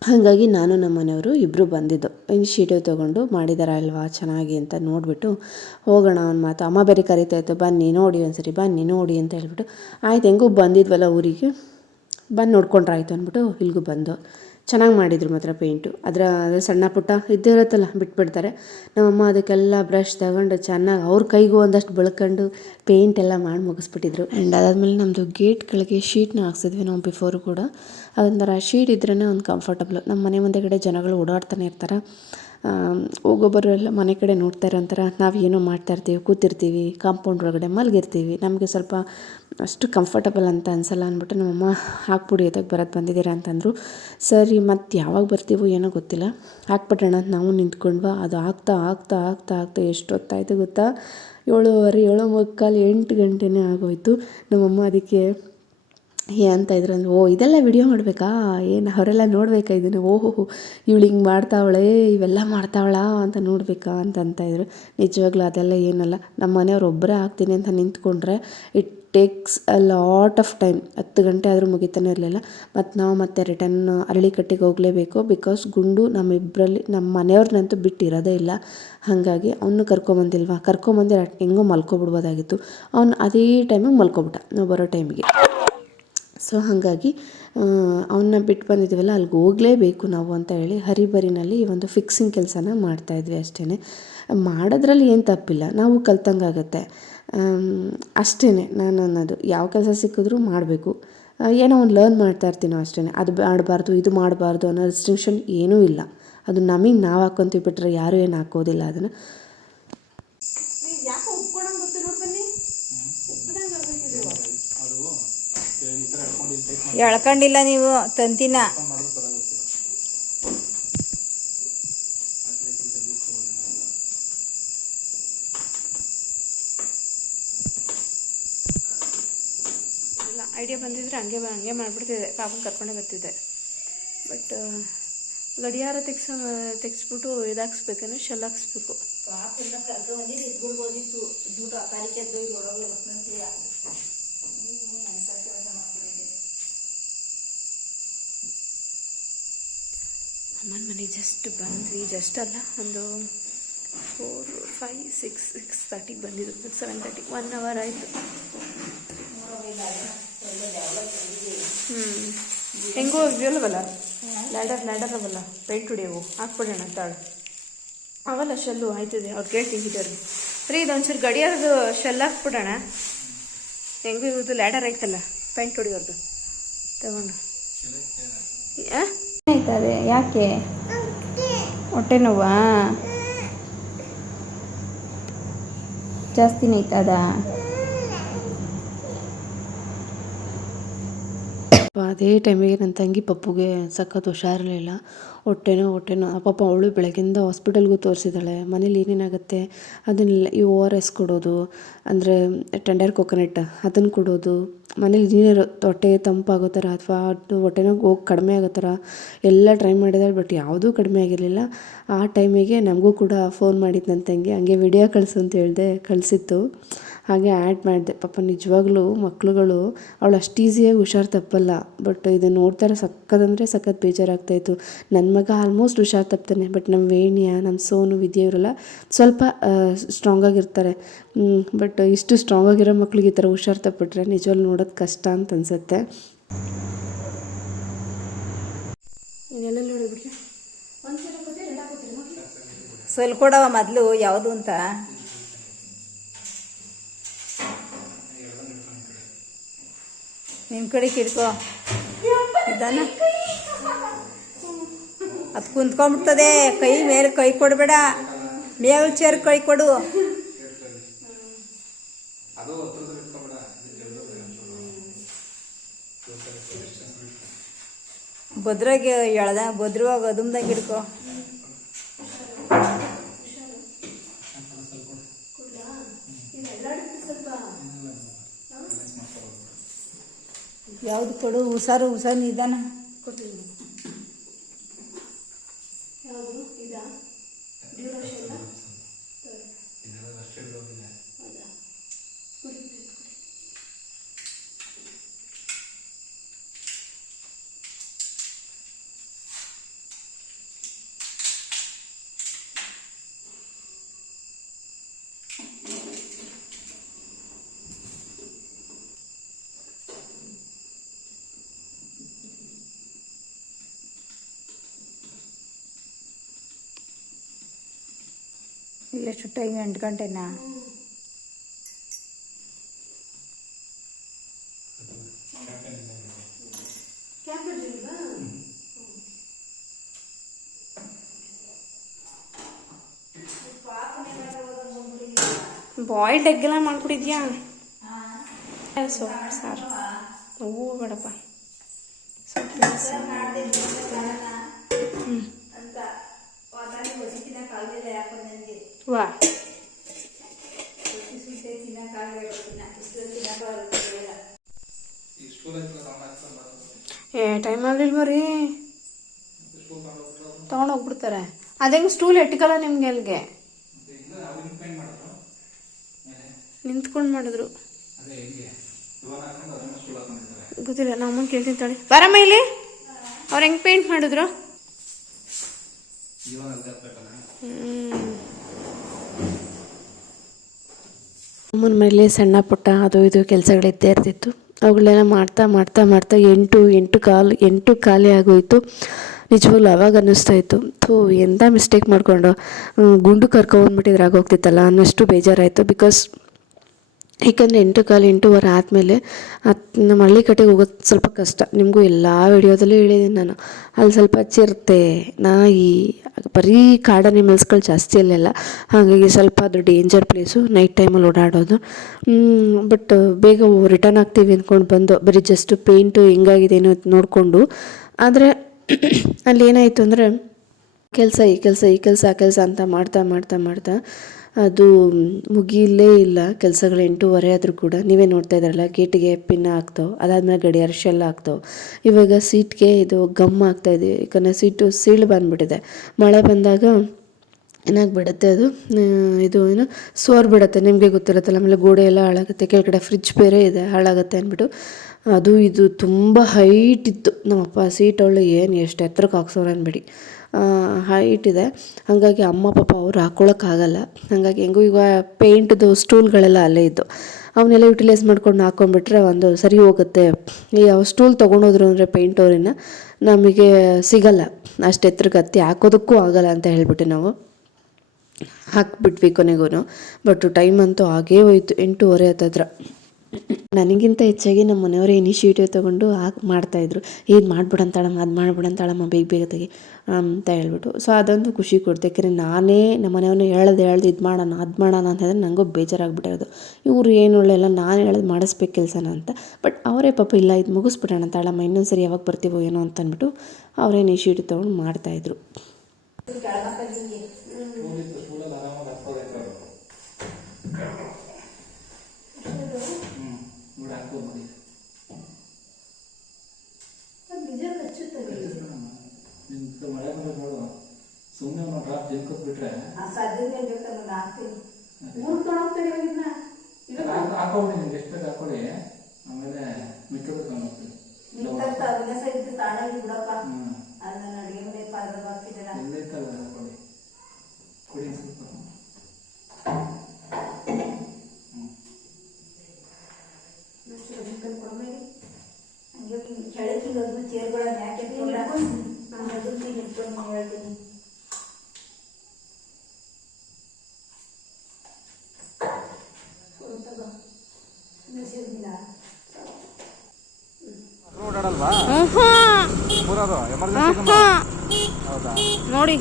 ಹಾಗಾಗಿ ನಾನು ನಮ್ಮ ಮನೆಯವರು ಇಬ್ಬರು ಬಂದಿದ್ದು. ಇನಿಷಿಯೇಟಿವ್ ತೊಗೊಂಡು ಮಾಡಿದಾರ ಅಲ್ವಾ ಚೆನ್ನಾಗಿ ಅಂತ ನೋಡಿಬಿಟ್ಟು ಹೋಗೋಣ ಅವ್ನ ಮಾತು. ಅಮ್ಮ ಬೇರೆ ಕರಿತಾ ಇತ್ತು, ಬನ್ನಿ ನೋಡಿ ಒಂದ್ಸರಿ, ಬನ್ನಿ ನೋಡಿ ಅಂತ ಹೇಳ್ಬಿಟ್ಟು. ಆಯ್ತು, ಹೆಂಗೂ ಬಂದಿದ್ವಲ್ಲ ಊರಿಗೆ. ಬಂದು ನೋಡ್ಕೊಂಡ್ರಾಯ್ತು ಅಂದ್ಬಿಟ್ಟು ಇಲ್ಲಿಗೂ ಬಂದು. ಚೆನ್ನಾಗಿ ಮಾಡಿದ್ರು ಮಾತ್ರ ಪೇಂಟು. ಅದರ ಸಣ್ಣ ಪುಟ್ಟ ಇದ್ದೇ ಇರುತ್ತಲ್ಲ, ಬಿಟ್ಬಿಡ್ತಾರೆ. ನಮ್ಮಮ್ಮ ಅದಕ್ಕೆಲ್ಲ ಬ್ರಷ್ ತಗೊಂಡು ಚೆನ್ನಾಗಿ ಅವ್ರ ಕೈಗೂ ಒಂದಷ್ಟು ಬೆಳ್ಕೊಂಡು ಪೇಂಟ್ ಎಲ್ಲ ಮಾಡಿ ಮುಗಿಸ್ಬಿಟ್ಟಿದ್ರು. ಆ್ಯಂಡ್ ಅದಾದಮೇಲೆ ನಮ್ಮದು ಗೇಟ್ಗಳಿಗೆ ಶೀಟ್ನ ಹಾಕ್ಸಿದ್ವಿ ನಾವು ಬಿಫೋರು ಕೂಡ. ಅದೊಂಥರ ಶೀಟ್ ಇದ್ರೇ ಒಂದು ಕಂಫರ್ಟಬಲ್ ನಮ್ಮ ಮನೆ ಮುಂದೆಗಡೆ ಜನಗಳು ಓಡಾಡ್ತಾನೆ ಇರ್ತಾರೆ. ಹೋಗೋಬರೋ ಎಲ್ಲ ಮನೆ ಕಡೆ ನೋಡ್ತಾ ಇರೋ ಒಂಥರ ನಾವು ಏನೋ ಮಾಡ್ತಾ ಇರ್ತೀವಿ, ಕೂತಿರ್ತೀವಿ ಕಾಂಪೌಂಡ್ ಒಳಗಡೆ ಮಲಗಿರ್ತೀವಿ. ನಮಗೆ ಸ್ವಲ್ಪ ಅಷ್ಟು ಕಂಫರ್ಟಬಲ್ ಅಂತ ಅನ್ಸಲ್ಲ ಅಂದ್ಬಿಟ್ಟು ನಮ್ಮಮ್ಮ ಹಾಕ್ಬಿಡಿ ಎದಕ್ಕೆ ಬರೋದು ಬಂದಿದ್ದೀರಾ ಅಂತಂದರು, ಸರಿ ಮತ್ತು ಯಾವಾಗ ಬರ್ತೀವೋ ಏನೋ ಗೊತ್ತಿಲ್ಲ, ಹಾಕ್ಬಿಡೋಣ ಅಂತ ನಾವು ನಿಂತ್ಕೊಂಡ್ವಾ, ಅದು ಆಗ್ತಾ ಆಗ್ತಾ ಆಗ್ತಾ ಆಗ್ತಾ ಎಷ್ಟು ಹೊತ್ತಾಯ್ತು ಗೊತ್ತಾ? ಏಳುವರೆ ಏಳು ಮುಕ್ಕಾಲು ಎಂಟು ಗಂಟೆನೇ ಆಗೋಯಿತು. ನಮ್ಮಮ್ಮ ಅದಕ್ಕೆ ಏ ಅಂತ ಇದ್ರು ಅಂದ್ರೆ ಓ ಇದೆಲ್ಲ ವಿಡಿಯೋ ಮಾಡಬೇಕಾ? ಏನು ಅವರೆಲ್ಲ ನೋಡಬೇಕಾ ಇದನ್ನು? ಓಹೋ ಇವಳು ಹಿಂಗೆ ಮಾಡ್ತಾವಳೆ, ಇವೆಲ್ಲ ಮಾಡ್ತಾವಳಾ ಅಂತ ನೋಡಬೇಕಾ ಅಂತ ಅಂತ ಇದ್ರು. ನಿಜವಾಗ್ಲೂ ಅದೆಲ್ಲ ಏನಲ್ಲ. ನಮ್ಮ ಮನೆಯವ್ರು ಒಬ್ಬರೇ ಆಗ್ತೀನಿ ಅಂತ ನಿಂತ್ಕೊಂಡ್ರೆ it takes a lot of time ಹತ್ತು ಗಂಟೆ ಆದರೂ ಮುಗಿತಾನೆ ಇರಲಿಲ್ಲ. ಮತ್ತು ನಾವು ಮತ್ತೆ ರಿಟರ್ನ್ ಅರಳಿಕಟ್ಟಿಗೆ ಹೋಗಲೇಬೇಕು ಬಿಕಾಸ್ ಗುಂಡು ನಮ್ಮಿಬ್ಬರಲ್ಲಿ ನಮ್ಮ ಮನೆಯವ್ರನ್ನಂತೂ ಬಿಟ್ಟಿರೋದೇ ಇಲ್ಲ. ಹಾಗಾಗಿ ಅವನು ಕರ್ಕೊಂಬಂದಿಲ್ವಾ? ಕರ್ಕೊಂಬಂದಿರ ಹೆಂಗೋ ಮಲ್ಕೊಬಿಡ್ಬೋದಾಗಿತ್ತು. ಅವ್ನು ಅದೇ ಟೈಮಿಗೆ ಮಲ್ಕೊಬಿಟ್ಟ. ನಾವು ಬರೋ ಟೈಮಿಗೆ ಸೊ ಹಾಗಾಗಿ ಅವನ್ನ ಬಿಟ್ಟು ಬಂದಿದ್ದೀವಲ್ಲ, ಅಲ್ಲಿಗೆ ಹೋಗಲೇಬೇಕು ನಾವು ಅಂತ ಹೇಳಿ ಹರಿಬರಿನಲ್ಲಿ ಈ ಒಂದು ಫಿಕ್ಸಿಂಗ್ ಕೆಲಸನ ಮಾಡ್ತಾಯಿದ್ವಿ ಅಷ್ಟೇ ಮಾಡೋದ್ರಲ್ಲಿ ಏನು ತಪ್ಪಿಲ್ಲ, ನಾವು ಕಲ್ತಂಗಾಗತ್ತೆ. ಅಷ್ಟೇ ನಾನು ಅನ್ನೋದು. ಯಾವ ಕೆಲಸ ಸಿಕ್ಕಿದ್ರೂ ಮಾಡಬೇಕು. ಏನೋ ಒಂದು ಲರ್ನ್ ಮಾಡ್ತಾ ಇರ್ತೀನೋ ಅಷ್ಟೇ ಅದು ಮಾಡಬಾರ್ದು, ಇದು ಮಾಡಬಾರ್ದು ಅನ್ನೋ ರಿಸ್ಟ್ರಿಕ್ಷನ್ ಏನೂ ಇಲ್ಲ. ಅದು ನಮಗೆ ನಾವು ಹಾಕ್ಕೊಂತೀವಿ ಬಿಟ್ಟರೆ ಯಾರೂ ಏನು ಹಾಕೋದಿಲ್ಲ ಅದನ್ನು ಯಾಕೋ ಉಪ್ಕೊಳಂಗ್ ಗೊತ್ತು ನೋಡ್ ಬನ್ನಿ ಉಪ್ಪದಂಗೆ ಆಗ್ಬೇಕಿದು ಎಳ್ಕೊಂಡಿಲ್ಲ ನೀವು ತಂತಿನ. ಇಲ್ಲ ಐಡಿಯಾ ಬಂದಿದ್ರೆ ಹಂಗೆ ಹಂಗೆ ಮಾಡಿಬಿಡ್ತಿದ್ದೆ ಪಾಪನ ಕರ್ಕೊಂಡೇ ಬರ್ತಿದ್ದೆ. ಬಟ್ ಗಡಿಯಾರ ತೆಗ್ಸ ತೆಗ್ಸ್ಬಿಟ್ಟು ಇದಾಕ್ಸ್ಬೇಕೇನೋ ಶೆಲ್ ಹಾಕ್ಸ್ಬೇಕು. ಅಮ್ಮನ ಮನೆ ಜಸ್ಟ್ ಬಂದ್ವಿ. ಜಸ್ಟ್ ಅಲ್ಲ ಒಂದು ಫೋರ್ ಫೈವ್ ಸಿಕ್ಸ್ ಸಿಕ್ಸ್ ತರ್ಟಿಗೆ ಬಂದಿದ್ದು ಸೆವೆನ್ ತರ್ಟಿ ಒನ್ ಅವರ್ ಆಯಿತು. ಹ್ಞೂ ಹೆಂಗೋ ಇವಲ್ವಲ್ಲ ಲ್ಯಾಡರ್ ಲ್ಯಾಡರ್ ಅವಲ್ಲ? ಪೇಂಟ್ ಹೊಡೆಯೋವು. ಹಾಕ್ಬಿಡೋಣ ತಾಳು. ಅವಲ್ಲ ಶೆಲ್ಲು ಆಯ್ತದೆ. ಅವ್ರು ಕೇಳ್ತೀನಿ ಫ್ರೀ ಇದು ಒಂಚೂರು ಗಡಿಯಾರದು ಶೆಲ್ ಹಾಕ್ಬಿಡೋಣ. ಹೆಂಗೂ ಇವ್ರದ್ದು ಲ್ಯಾಡರ್ ಐತಲ್ಲ ಪೇಂಟ್ ಹೊಡಿಯೋರ್ದು. ತಗೊಂಡು. ಆಯ್ತದೆ ಯಾಕೆ? ಹೊಟ್ಟೆ ನೋವಾ? ಜಾಸ್ತಿ ಐತದ ಅದೇ ಟೈಮಿಗೆ ನನ್ನ ತಂಗಿ ಪಪ್ಪುಗೆ ಸಖತ್ ಹುಷಾರಿರಲಿಲ್ಲ. ಹೊಟ್ಟೆನೋ ಹೊಟ್ಟೆನೋ, ಆ ಪಾಪ ಅವಳು ಬೆಳಗ್ಗಿಂದ ಹಾಸ್ಪಿಟಲ್ಗೂ ತೋರಿಸಿದ್ದಾಳೆ ಮನೇಲಿ ಏನೇನಾಗುತ್ತೆ? ಅದನ್ನೆಲ್ಲ ಈ ಓ ಆರ್ ಎಸ್ ಕೊಡೋದು, ಅಂದರೆ ಟೆಂಡರ್ ಕೊಕೊನೆಟ್ ಅದನ್ನು ಕೊಡೋದು. ಮನೇಲಿ ನೀರು ಹೊಟ್ಟೆ ತಂಪಾಗೋ ಥರ ಅಥವಾ ಅದು ಹೊಟ್ಟೆನೋ ಹೋಗಿ ಕಡಿಮೆ ಆಗೋ ಥರ ಎಲ್ಲ ಟ್ರೈ ಮಾಡಿದಾಳೆ ಬಟ್ ಯಾವುದೂ ಕಡಿಮೆ ಆಗಿರಲಿಲ್ಲ. ಆ ಟೈಮಿಗೆ ನಮಗೂ ಕೂಡ ಫೋನ್ ಮಾಡಿದ್ದು ನನ್ನ ತಂಗಿ, ಹಂಗೆ ವಿಡಿಯೋ ಕಳಿಸು ಅಂತ ಹೇಳಿದೆ ಕಳಿಸಿತ್ತು. ಹಾಗೆ ಆ್ಯಡ್ ಮಾಡಿದೆ. ಪಾಪ ನಿಜವಾಗ್ಲೂ ಮಕ್ಕಳುಗಳು ಅವಳು ಅಷ್ಟು ಈಸಿಯಾಗಿ ಹುಷಾರು ತಪ್ಪಲ್ಲ. ಬಟ್ ಇದು ನೋಡ್ತಾರೆ ಸಖತ್ತಂದರೆ ಸಖತ್ ಬೇಜಾರಾಗ್ತಾಯಿತ್ತು ನನ್ನ ಮಗ ಆಲ್ಮೋಸ್ಟ್ ಹುಷಾರು ತಪ್ತಾನೆ. ಬಟ್ ನಮ್ಮ ವೇಣಿಯ ನಮ್ಮ ಸೋನು, ವಿದ್ಯೆ ಇವರೆಲ್ಲ ಸ್ವಲ್ಪ ಸ್ಟ್ರಾಂಗಾಗಿರ್ತಾರೆ ಬಟ್ ಇಷ್ಟು ಸ್ಟ್ರಾಂಗಾಗಿರೋ ಮಕ್ಳಿಗೆ ಈ ಥರ ಹುಷಾರು ತಪ್ಪಿಟ್ರೆ ನಿಜವಾಗ್ಲೂ ನೋಡೋದು ಕಷ್ಟ ಅಂತ ಅನಿಸುತ್ತೆ. ಸೊಲ್ಕೊಡವ ಮೊದಲು ಯಾವುದು ಅಂತ. ನಿಮ್ಮ ಕಡೆ ಕಿಡ್ಕೋ ಇದಾನ ಅದು ಕುಂತ್ಕೊಂಡ್ಬಿಡ್ತದೆ. ಕೈ ಮೇಲೆ ಕೈ ಕೊಡಬೇಡ. ಮೇಲ್ ಚೇರ್ ಕೈ ಕೊಡು. ಭದ್ರಾಗಿ ಎಳ್ದ ಭದ್ರವಾಗ ಅದುಮ್ದಂಗೆ ಹಿಡ್ಕೊ. ಯಾವ್ದು ಕೊಡು ಹುಷಾರು ಹುಷಾರು ನಿಧಾನ. ಯಾವುದು ಎಷ್ಟು ಟೈಮ್ ಎಂಟು ಗಂಟೆನಾ? ಬಾಯ್ಲ್ಡ್ ಎಗ್ಗೆಲ್ಲ ಮಾಡ್ಕೊಡಿದ್ಯಾ? ಸೊಪ್ಪು ಸಾರು. ಹೂ ಬೇಡಪ್ಪ. ಸೊಪ್ಪು. ವಾ. ಏ ಟೈಮ್ ಆಗಲಿಲ್ಲ ಮರಿ. ತಗೊಂಡು ಹೋಗ್ಬಿಡ್ತಾರೆ. ಅದೇಂಗೆ ಸ್ಟೂಲ್ ಎಟ್ಕಲ್ಲ ನಿಮ್ಗೆ ಅಲ್ಲಿಗೆ ನಿಂತ್ಕೊಂಡು ಮಾಡಿದ್ರು. ಗೊತ್ತಿಲ್ಲ ನಮ್ಮನ್ನ ಕೇಳ್ತೀನಿ ತಾಳಿ ಬರಮ್ಮ ಇಲ್ಲಿ. ಅವ್ರು ಹೆಂಗೆ ಪೇಂಟ್ ಮಾಡಿದ್ರು? ಹ್ಮ್. ಅಮ್ಮನ ಮನೇಲಿ ಸಣ್ಣ ಪುಟ್ಟ ಅದು ಇದು ಕೆಲಸಗಳಿದ್ದೇ ಇರ್ತಿತ್ತು. ಅವುಗಳೆಲ್ಲ ಮಾಡ್ತಾ ಮಾಡ್ತಾ ಮಾಡ್ತಾ ಎಂಟು ಎಂಟು ಕಾಲು, ಎಂಟು ಖಾಲಿ ಆಗೋಯ್ತು. ನಿಜವಾಗ್ಲೂ ಅವಾಗ ಅನ್ನಿಸ್ತಾ ಇತ್ತು. ಥೂ ಎಂಥ ಮಿಸ್ಟೇಕ್ ಮಾಡಿಕೊಂಡು ಗುಂಡು ಕರ್ಕೊಂಬಂದ್ಬಿಟ್ಟಿದ್ರೆ ಆಗೋಗ್ತಿತ್ತಲ್ಲ ಅನ್ನೋಷ್ಟು ಬೇಜಾರಾಯಿತು ಬಿಕಾಸ್ ಏಕೆಂದರೆ ಎಂಟು ಕಾಲು, ಎಂಟೂವರೆ ಆದಮೇಲೆ ಅದು ನಮ್ಮ ಹಳ್ಳಿ ಕಡೆಗೆ ಹೋಗೋದು ಸ್ವಲ್ಪ ಕಷ್ಟ. ನಿಮಗೂ ಎಲ್ಲ ವಿಡಿಯೋದಲ್ಲೂ ಹೇಳಿದ್ದೀನಿ ನಾನು. ಅಲ್ಲಿ ಸ್ವಲ್ಪ ಚಿರತೆ ನಾಯಿ, ಬರೀ ಕಾಡ ಅನಿಮಲ್ಸ್ಗಳು ಜಾಸ್ತಿ ಅಲ್ಲೆಲ್ಲ ಹಾಗಾಗಿ ಸ್ವಲ್ಪ ಅದು ಡೇಂಜರ್ ಪ್ಲೇಸು ನೈಟ್ ಟೈಮಲ್ಲಿ ಓಡಾಡೋದು. ಬಟ್ ಬೇಗ ರಿಟರ್ನ್ ಆಗ್ತೀವಿ ಅಂದ್ಕೊಂಡು ಬಂದು, ಬರೀ ಜಸ್ಟ್ ಪೇಂಟು ಹೆಂಗಾಗಿದೆ ಏನೋ ನೋಡಿಕೊಂಡು. ಆದರೆ ಅಲ್ಲಿ ಏನಾಯಿತು ಅಂದರೆ, ಕೆಲಸ ಈ ಕೆಲಸ ಈ ಕೆಲಸ ಆ ಕೆಲಸ ಅಂತ ಮಾಡ್ತಾ ಮಾಡ್ತಾ ಮಾಡ್ತಾ ಅದು ಮುಗಿಯಲೇ ಇಲ್ಲ, ಕೆಲಸಗಳು ಎಂಟೂವರೆ ಆದರೂ ಕೂಡ. ನೀವೇ ನೋಡ್ತಾ ಇದ್ದಾರಲ್ಲ, ಗೇಟಿಗೆ ಪಿನ್ ಹಾಕ್ತವೆ ಅದಾದಮೇಲೆ ಗಡಿಯಾರ ಶೆಲ್ ಹಾಕ್ತವೆ ಇವಾಗ ಸೀಟ್ಗೆ ಇದು ಗಮ್ ಆಗ್ತಾ ಇದೆ, ಯಾಕಂದರೆ ಸೀಟು ಸೀಳು ಬಂದುಬಿಟ್ಟಿದೆ. ಮಳೆ ಬಂದಾಗ ಏನಾಗ್ಬಿಡುತ್ತೆ ಅದು? ಇದು ಏನು, ಸೋರ್ ಬಿಡುತ್ತೆ. ನಿಮಗೆ ಗೊತ್ತಿರುತ್ತಲ್ಲ, ಆಮೇಲೆ ಗೋಡೆ ಎಲ್ಲ ಹಾಳಾಗುತ್ತೆ. ಕೆಳಗಡೆ ಫ್ರಿಜ್ ಬೇರೆ ಇದೆ, ಹಾಳಾಗುತ್ತೆ ಅಂದ್ಬಿಟ್ಟು. ಅದು ಇದು ತುಂಬ ಹೈಟ್ ಇತ್ತು. ನಮ್ಮಪ್ಪ ಸೀಟ್ ಅವಳು ಏನು ಎಷ್ಟು ಎತ್ತರಕ್ಕೆ ಹಾಕ್ಸೋರು ಅನ್ಬೇಡಿ. ಹೈಟ್ ಇದೆ ಹಾಗಾಗಿ ಅಮ್ಮ ಪಾಪ ಅವ್ರು ಹಾಕ್ಕೊಳಕ್ಕಾಗಲ್ಲ ಹಾಗಾಗಿ ಹೆಂಗೂ ಈಗ ಪೇಂಟ್ದು ಸ್ಟೂಲ್ಗಳೆಲ್ಲ ಅಲ್ಲೇ ಇದ್ದು. ಅವನ್ನೆಲ್ಲ ಯುಟಿಲೈಸ್ ಮಾಡ್ಕೊಂಡು ಹಾಕ್ಕೊಂಡ್ಬಿಟ್ರೆ ಒಂದು ಸರಿ ಹೋಗುತ್ತೆ. ಈ ಯಾವ ಸ್ಟೂಲ್ ತೊಗೊಂಡೋದ್ರು ಅಂದರೆ ಪೇಂಟ್ ಅವ್ರನ್ನ ನಮಗೆ ಸಿಗಲ್ಲ. ಅಷ್ಟು ಎತ್ತರಕ್ಕೆ ಹತ್ತಿ ಹಾಕೋದಕ್ಕೂ ಆಗಲ್ಲ ಅಂತ ಹೇಳಿಬಿಟ್ಟು ನಾವು ಹಾಕ್ಬಿಟ್ವಿ ಕೊನೆಗೂ ಬಟ್ ಟೈಮ್ ಅಂತೂ ಆಗೇ ಹೋಯ್ತು. ಎಂಟೂವರೆ ಹತ್ತತ್ರ. ನನಗಿಂತ ಹೆಚ್ಚಾಗಿ ನಮ್ಮ ಮನೆಯವರೇ ಇನಿಷಿಯೇಟಿವ್ ತೊಗೊಂಡು ಹಾಕಿ ಮಾಡ್ತಾಯಿದ್ರು. ಇದು ಮಾಡ್ಬಿಡಂತಾಳಮ್ಮ, ಅದು ಮಾಡ್ಬಿಡಂತಾಳಮ್ಮ ಬೇಗ ಬೇಗ ತೆಗಿ, ಅಂತ ಹೇಳ್ಬಿಟ್ಟು. ಸೊ ಅದೊಂದು ಖುಷಿ ಕೊಡ್ತು. ಯಾಕೆಂದರೆ ನಾನೇ ನಮ್ಮ ಮನೆಯವ್ರನ್ನ ಹೇಳ್ದು ಹೇಳ್ದು ಇದು ಮಾಡೋಣ, ಅದು ಮಾಡೋಣ ಅಂತ ಹೇಳಿದ್ರೆ ನನಗೂ ಬೇಜಾರಾಗ್ಬಿಟ್ಟಿರೋದು. ಇವರು ಏನು ಒಳ್ಳೆಲ್ಲ ನಾನು ಹೇಳೋದು ಮಾಡಿಸ್ಬೇಕು ಕೆಲಸನ ಅಂತ. ಬಟ್ ಅವರೇ ಪಾಪ, ಇಲ್ಲ, ಇದು ಮುಗಿಸ್ಬಿಡೋಣ ತಾಳಮ್ಮ ಇನ್ನೊಂದು ಸರಿ ಯಾವಾಗ ಬರ್ತೀವೋ ಏನೋ ಅಂತ ಅಂದ್ಬಿಟ್ಟು ಅವರೇ ಇನಿಷಿಯೇಟಿವ್ ತೊಗೊಂಡು ಮಾಡ್ತಾಯಿದ್ರು ಮಳೆ ಬಂದ್ರೆ ನೋಡು ಸುಮ್ಮನೆ ಒಂದು ಡ್ರಾಪ್ ಜಿಂಕತ್ ಬಿಟ್ರೆ ಹಾಕೊಳ್ಳಿ ನಿಮ್ಗೆ ಎಷ್ಟು ಬೇಕು ಹಾಕೊಳ್ಳಿ ಆಮೇಲೆ ಮಿಕ್ಕದ ತಗೊಂಡು ಹೋಗ್ತೀವಿ ಹ್ಮ್ ಎಲ್ಲೈತಲ್ಲ ಹಾಕೊಳ್ಳಿ ಕುಡಿ ಸ್ವಲ್ಪ ಓಡಾಡಲ್ವಾ ಹ್ಞೂ ಊರದು ಎಮರ್ಜೆನ್ಸಿ ಹೌದಾ ನೋಡಿ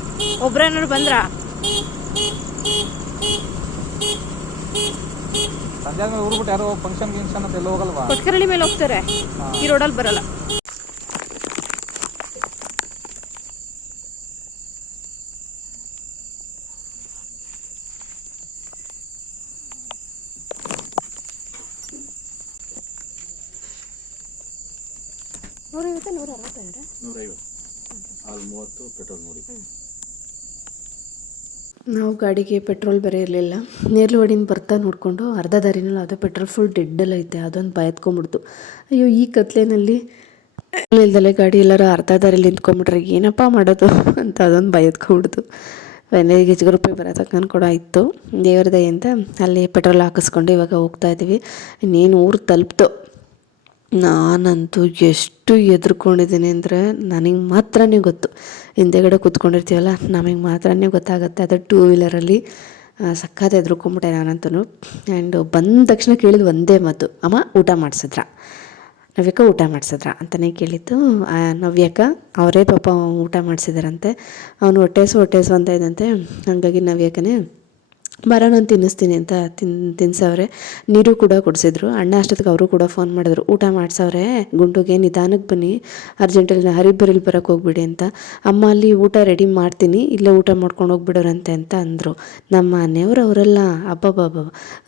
ಒಬ್ರೇನಾದ್ರು ಬಂದ್ರ. ಸಂಜೆ ಊರ್ಬಿಟ್ಟು ಊರು ಬಿಟ್ಟು ಯಾರೋ ಫಂಕ್ಷನ್ ಗಿಂಕ್ಷನ್ ಅಂತ ಎಲ್ಲ ಹೋಗಲ್ವಾ? ಕೊಟ್ಕರಳ್ಳಿ ಮೇಲೆ ಹೋಗ್ತಾರೆ. ಈ ರೋಡಲ್ಲಿ ಬರಲ್ಲ. ಪೆಟ್ರೋಲ್ ನೋಡಿ. ನಾವು ಗಾಡಿಗೆ ಪೆಟ್ರೋಲ್ ಬೇರೆ ಇರಲಿಲ್ಲ. ನೇರ್ಲುವಾಡಿನ ಬರ್ತಾ ನೋಡಿಕೊಂಡು ಅರ್ಧ ದಾರಿನಲ್ಲಿ ಅದು ಪೆಟ್ರೋಲ್ ಫುಲ್ ಡೆಡ್ಡಲ್ಲಿ ಐತೆ, ಅದೊಂದು ಭಯತ್ಕೊಂಡ್ಬಿಡ್ತು ಅಯ್ಯೋ, ಈ ಕತ್ಲೆನಲ್ಲಿ ಇಲ್ದಲೆ ಗಾಡಿ ಎಲ್ಲರೂ ಅರ್ಧ ದಾರಿಲಿ ನಿಂತ್ಕೊಂಡ್ಬಿಟ್ರೆ ಏನಪ್ಪ ಮಾಡೋದು ಅಂತ ಅದೊಂದು ಭಯತ್ಕೊಂಡ್ಬಿಡ್ತು ಫೈನಲಿ ಗಿಜ್ಗ ರೂಪಾಯಿ ಬರೋ ಕೂಡ ಇತ್ತು ದೇವ್ರದೆಯಿಂದ ಅಲ್ಲಿ ಪೆಟ್ರೋಲ್ ಹಾಕಿಸ್ಕೊಂಡು ಇವಾಗ ಹೋಗ್ತಾ ಇದ್ದೀವಿ ಇನ್ನೇನು ಊರು ತಲುಪ್ತು. ನಾನಂತೂ ಎಷ್ಟು ಎದುರ್ಕೊಂಡಿದ್ದೀನಿ ಅಂದರೆ ನನಗೆ ಮಾತ್ರನೇ ಗೊತ್ತು. ಹಿಂದೆಗಡೆ ಕೂತ್ಕೊಂಡಿರ್ತೀವಲ್ಲ, ನಮಗೆ ಮಾತ್ರನೇ ಗೊತ್ತಾಗುತ್ತೆ. ಅದು ಟೂ ವೀಲರಲ್ಲಿ ಸಖತ್ ಎದ್ರುಕೊಂಬಿಟ್ಟೆ ನಾನಂತೂ ಆ್ಯಂಡ್ ಬಂದ ತಕ್ಷಣ ಕೇಳಿದ ಒಂದೇ ಮಾತು, ಅಮ್ಮ, ಊಟ ಮಾಡಿಸಿದ್ರ? ನವ್ಯಕ ಊಟ ಮಾಡಿಸಿದ್ರ? ಅಂತಲೇ ಕೇಳಿದ್ದು ನವ್ಯಕ ಅವರೇ ಪಾಪ ಊಟ ಮಾಡಿಸಿದಾರಂತೆ. ಅವನು ಹೊಟ್ಟೆಸು ಹೊಟ್ಟೆಸು ಅಂತ ಇದ್ದಂತೆ. ಹಾಗಾಗಿ ನವ್ಯಕ್ಕನೇ ಬರ ನಾನು ತಿನ್ನಿಸ್ತೀನಿ ಅಂತ ತಿನ್, ತಿನ್ಸವ್ರೆ. ನೀರು ಕೂಡ ಕುಡಿಸಿದ್ರು. ಅಣ್ಣ ಅಷ್ಟೊತ್ತಿಗೆ ಅವರು ಕೂಡ ಫೋನ್ ಮಾಡಿದ್ರು. ಊಟ ಮಾಡ್ಸವ್ರೆ. ಗುಂಡುಗೆ ನಿಧಾನಕ್ಕೆ ಬನ್ನಿ. ಅರ್ಜೆಂಟಲ್ಲಿ ಹರಿಬರಲ್ಲಿ ಬರೋಕ್ಕೆ ಹೋಗ್ಬಿಡಿ ಅಂತ. ಅಮ್ಮ ಅಲ್ಲಿ ಊಟ ರೆಡಿ ಮಾಡ್ತೀನಿ. ಇಲ್ಲೇ ಊಟ ಮಾಡ್ಕೊಂಡು ಹೋಗ್ಬಿಡೋರಂತೆ ಅಂತ ಅಂದರು. ನಮ್ಮ ಮನೆಯವರು ಅವರೆಲ್ಲ. ಅಬ್ಬಬ್ಬಬ್ಬ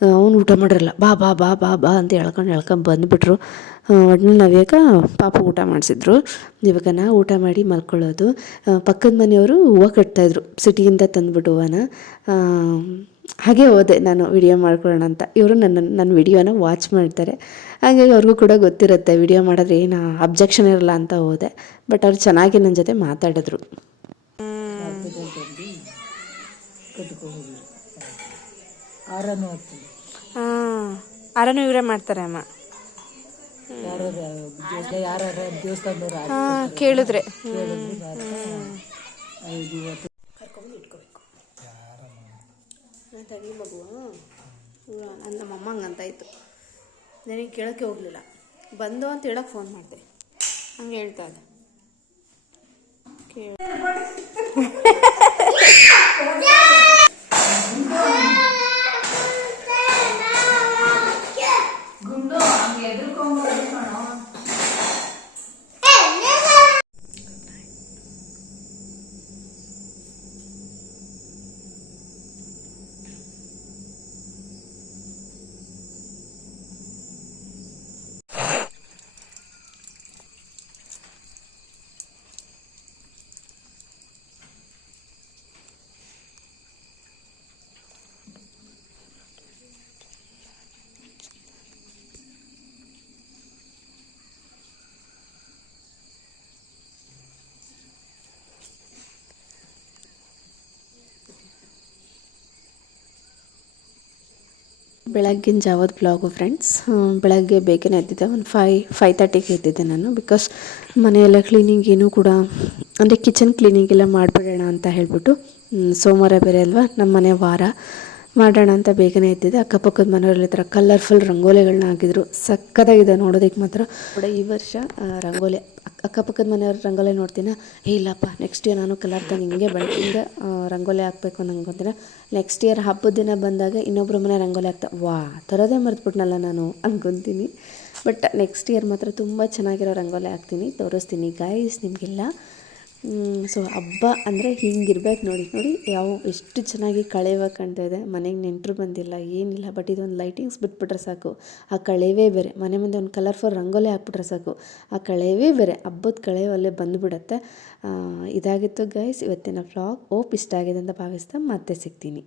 ಅವ್ನು ಊಟ ಮಾಡಿರಲ್ಲ ಬಾ ಬಾ ಬಾ ಬಾ ಬಾ ಅಂತ ಹೇಳ್ಕೊಂಡು ಹೇಳ್ಕೊಂಡು ಬಂದುಬಿಟ್ರು. ಒಟ್ನಲ್ಲಿ ನವ್ಯಾಕ ಪಾಪ ಊಟ ಮಾಡಿಸಿದ್ರು. ಇವಾಗ ನಾ ಊಟ ಮಾಡಿ ಮಲ್ಕೊಳ್ಳೋದು. ಪಕ್ಕದ ಮನೆಯವರು ಹೂವು ಕಟ್ತಾಯಿದ್ರು. ಸಿಟಿಯಿಂದ ತಂದುಬಿಟ್ಟು ಹೂವನ. ಹಾಗೆ ಹೋದೆ ನಾನು ವಿಡಿಯೋ ಮಾಡ್ಕೊಳ್ಳೋಣ ಅಂತ. ಇವರು ನನ್ನ ನನ್ನ ವಿಡಿಯೋನ ವಾಚ್ ಮಾಡ್ತಾರೆ. ಹಾಗಾಗಿ ಅವ್ರಿಗೂ ಕೂಡ ಗೊತ್ತಿರುತ್ತೆ ವಿಡಿಯೋ ಮಾಡಿದ್ರೆ ಏನು ಅಬ್ಜೆಕ್ಷನ್ ಇರಲ್ಲ ಅಂತ ಹೋದೆ. ಬಟ್ ಅವ್ರು ಚೆನ್ನಾಗಿ ನನ್ನ ಜೊತೆ ಮಾತಾಡಿದ್ರು. ಹಾಂ ಆರನು ಇವರೇ ಮಾಡ್ತಾರೆ ಅಮ್ಮ. ಹಾಂ ಕೇಳಿದ್ರೆ. ತಡಿ ಮಗು ನನ್ನ ನಮ್ಮಮ್ಮ ಹಂಗಂತ ಇತ್ತು ನನಗೆ ಕೇಳೋಕ್ಕೆ ಹೋಗಲಿಲ್ಲ. ಬಂದು ಅಂತ ಹೇಳಕ್ಕೆ ಫೋನ್ ಮಾಡಿದೆ. ಹಂಗೆ ಹೇಳ್ತಾ ಇದ್ದೆ. ಬೆಳಗ್ಗಿನ ಜಾವದ ಬ್ಲಾಗು ಫ್ರೆಂಡ್ಸ್ ಬೆಳಗ್ಗೆ ಬೇಗನೆ ಎದ್ದಿದ್ದೆ, ಒಂದು ಫೈ ಫೈ ತರ್ಟಿಗೆ ಎದ್ದಿದ್ದೆ ನಾನು ಬಿಕಾಸ್ ಮನೆಯೆಲ್ಲ ಕ್ಲೀನಿಂಗ್ ಏನೂ ಕೂಡ, ಅಂದರೆ ಕಿಚನ್ ಕ್ಲೀನಿಂಗ್ ಎಲ್ಲ ಮಾಡಿಬಿಡೋಣ ಅಂತ ಹೇಳ್ಬಿಟ್ಟು ಸೋಮವಾರ ಬೇರೆ ಅಲ್ವಾ ನಮ್ಮ ಮನೆ ವಾರ. ಮಾಡೋಣ ಅಂತ ಬೇಗನೆ ಎದ್ದಿದ್ದೆ ಅಕ್ಕಪಕ್ಕದ ಮನೆಯವರಲ್ಲಿ ಥರ ಕಲರ್ಫುಲ್ ರಂಗೋಲಿಗಳನ್ನ ಹಾಕಿದ್ರು. ಸಕ್ಕತ್ತಾಗಿದೆ ನೋಡೋದಕ್ಕೆ ಮಾತ್ರ. ಕೂಡ ಈ ವರ್ಷ ರಂಗೋಲಿ ಅಕ್ಕಪಕ್ಕದ ಮನೆಯವ್ರ ರಂಗೋಲಿ ನೋಡ್ತೀನ? ಏ ಇಲ್ಲಪ್ಪ ನೆಕ್ಸ್ಟ್ ಇಯರ್ ನಾನು ಕಲರ್ ತಂದು ಹಿಂಗೆ ಬೆಳಕಿಂದ ಆ, ರಂಗೋಲಿ ಹಾಕ್ಬೇಕು ಅಂತ ಅನ್ಕೊತೀನಿ ನೆಕ್ಸ್ಟ್ ಇಯರ್ ಹಬ್ಬದ ದಿನ ಬಂದಾಗ ಇನ್ನೊಬ್ಬರ ಮನೆ ರಂಗೋಲಿ ಹಾಕ್ತಾ ವಾ ಥರದೇ ಮರೆತ್ಬಿಟ್ನಲ್ಲ ನಾನು ಅನ್ಕೊತೀನಿ ಬಟ್ ನೆಕ್ಸ್ಟ್ ಇಯರ್ ಮಾತ್ರ ತುಂಬ ಚೆನ್ನಾಗಿರೋ ರಂಗೋಲಿ ಹಾಕ್ತೀನಿ. ತೋರಿಸ್ತೀನಿ ಗಾಯಸ್ ನಿಮಗೆಲ್ಲ. ಸೊ ಹಬ್ಬ ಅಂದರೆ ಹಿಂಗಿರ್ಬೇಕು ನೋಡಿ. ನೋಡಿ ಯಾವ ಎಷ್ಟು ಚೆನ್ನಾಗಿ ಕಳೆವ ಕಾಣ್ತಾ ಇದೆ. ಮನೆಗೆ ನೆಂಟರು ಬಂದಿಲ್ಲ, ಏನಿಲ್ಲ ಬಟ್ ಇದೊಂದು ಲೈಟಿಂಗ್ಸ್ ಬಿಟ್ಬಿಟ್ರೆ ಸಾಕು. ಆ ಕಳೆವೇ ಬೇರೆ. ಮನೆ ಮುಂದೆ ಒಂದು ಕಲರ್ಫುಲ್ ರಂಗೋಲಿ ಹಾಕ್ಬಿಟ್ರೆ ಸಾಕು. ಆ ಕಳೆವೇ ಬೇರೆ. ಹಬ್ಬದ ಕಳೆವಲ್ಲೇ ಬಂದುಬಿಡುತ್ತೆ. ಇದಾಗಿತ್ತು ಗೈಸ್ ಇವತ್ತಿನ ಫ್ಲಾಗ್ ಓಪ್ ಇಷ್ಟ ಆಗಿದೆ ಅಂತ ಭಾವಿಸ್ತಾ ಮತ್ತೆ ಸಿಗ್ತೀನಿ.